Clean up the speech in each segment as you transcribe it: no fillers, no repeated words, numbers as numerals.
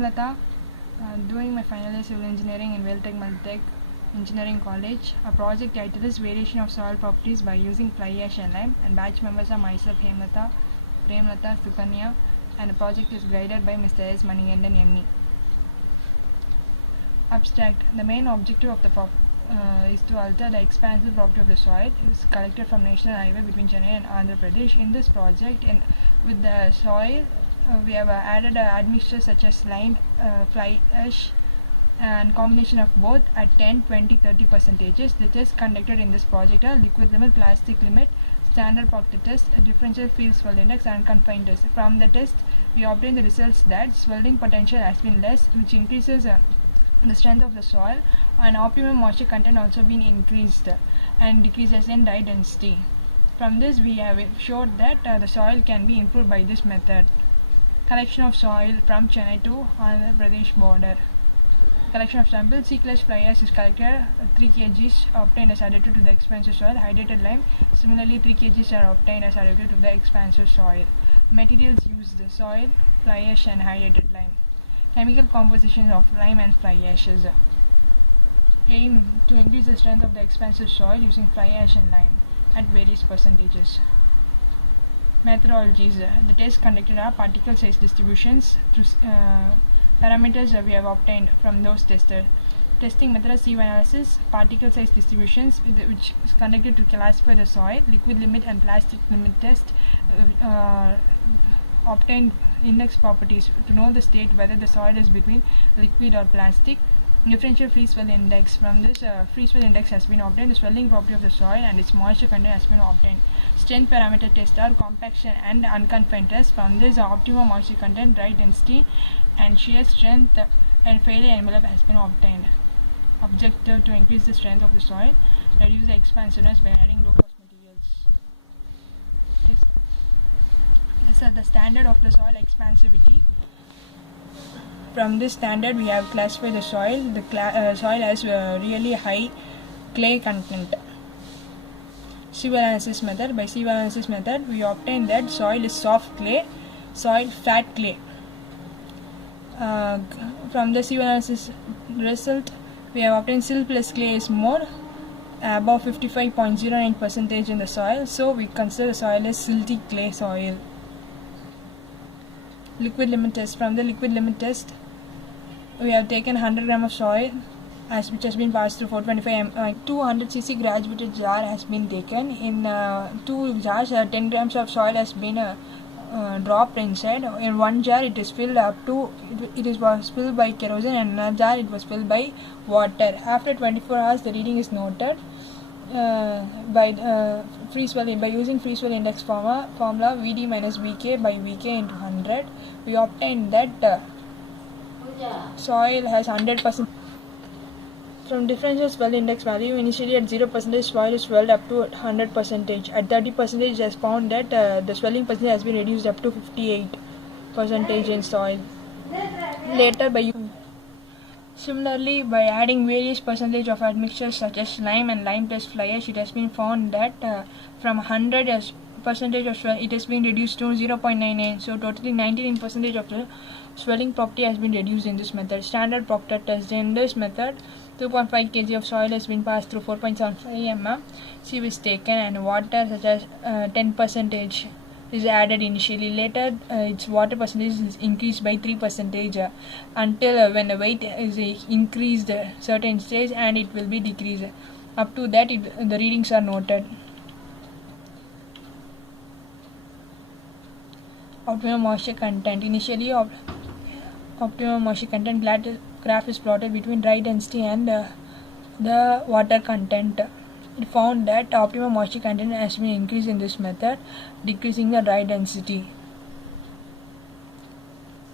Hemlata, doing my final year civil engineering in Veltech Multitech Engineering College. Our project title is Variation of Soil Properties by Using Fly Ash and Lime, and batch members are myself, Hemlata, Premlata, Sukanya, and the project is guided by Mr. S. Manigandan ME. Abstract. The main objective of the is to alter the expansive property of the soil. It is collected from National Highway between Chennai and Andhra Pradesh. In this project, with the soil, we have added admixtures such as lime, fly ash, and combination of both at 10, 20, 30 percentages. The tests conducted in this project are liquid limit, plastic limit, standard pocket test, differential field swell index, and confined test. From the test, we obtain the results that swelling potential has been less, which increases the strength of the soil, and optimum moisture content also been increased and decreases in dye density. From this, we have showed that the soil can be improved by this method. Collection of soil from Chennai to Andhra Pradesh border. Collection of samples. C-class fly ash is collected, 3 kg obtained as additive to the expansive soil. Hydrated lime, similarly 3 kg are obtained as additive to the expansive soil. Materials used: soil, fly ash, and hydrated lime. Chemical composition of lime and fly ashes. Aim to increase the strength of the expansive soil using fly ash and lime at various percentages. Methodologies. The tests conducted are particle size distributions through parameters that we have obtained from those tested. Testing method is sieve analysis, particle size distributions, which is conducted to classify the soil. Liquid limit and plastic limit test obtained index properties to know the state whether the soil is between liquid or plastic. Differential free swell index. From this, free swell index has been obtained. The swelling property of the soil and its moisture content has been obtained. Strength parameter tests are compaction and unconfined test. From this, optimum moisture content, dry density, and shear strength and failure envelope has been obtained. Objective: to increase the strength of the soil, reduce the expansiveness by adding low cost materials. These are the standard of the soil expansivity. From this standard, we have classified the soil. The soil has really high clay content. Sieve analysis method. By sieve analysis method, we obtain that soil is soft clay, soil fat clay. From the sieve analysis result, we have obtained sill plus clay is more, above 55.09% in the soil, so we consider the soil as silty clay soil. Liquid limit test. From the liquid limit test, we have taken 100 gram of soil which has been passed through 425 200 cc graduated jar has been taken. In 2 jars, 10 grams of soil has been dropped inside. In one jar, it is filled up to was filled by kerosene, and another jar it was filled by water. After 24 hours, the reading is noted by free swell by using free swell index formula Vd minus Vk by Vk into 100. We obtained that soil has 100%. From differential swell index value, initially at 0% soil is swelled up to 100%. At 30%, it has found that the swelling percentage has been reduced up to 58% in soil. Later, similarly, by adding various percentage of admixtures such as lime and lime test fly ash, it has been found that from 100 percentage of swell, it has been reduced to 0.99. So totally 99% of the swelling property has been reduced in this method. Standard Proctor test. In this method, 2.5 kg of soil has been passed through 4.75 mm. Sieve is taken and water such as 10% is added initially. Later, its water percentage is increased by 3% until when the weight is increased certain stage, and it will be decreased. Up to that, the readings are noted. Optimum moisture content. Initially, optimum moisture content graph is plotted between dry density and the water content. It found that optimum moisture content has been increased in this method, decreasing the dry density.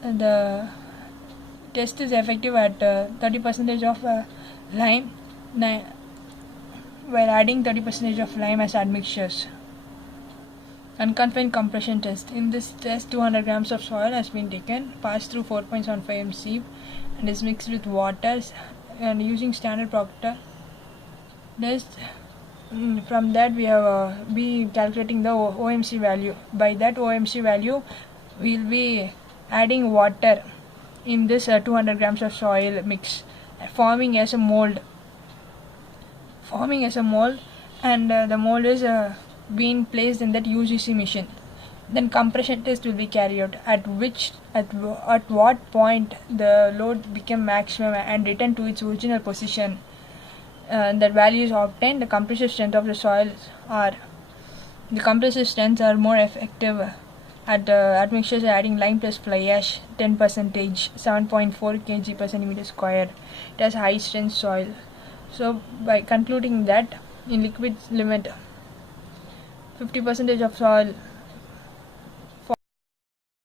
The test is effective at 30% of lime, while adding 30% of lime as admixtures. Unconfined compression test. In this test, 200 grams of soil has been taken, passed through 4.75 mm sieve, and is mixed with water, and using standard Proctor test. From that, we have be calculating the OMC value. By that OMC value, we will be adding water in this 200 grams of soil mix, forming as a mold. And the mold is being placed in that UGC machine. Then compression test will be carried out, at what point the load became maximum and returned to its original position. That value is obtained. The compressive strength of the soil are more effective at admixtures adding lime plus fly ash 10%, 7.4 kg per centimeter square. It has high strength soil. So by concluding that in liquid limit, 50% of soil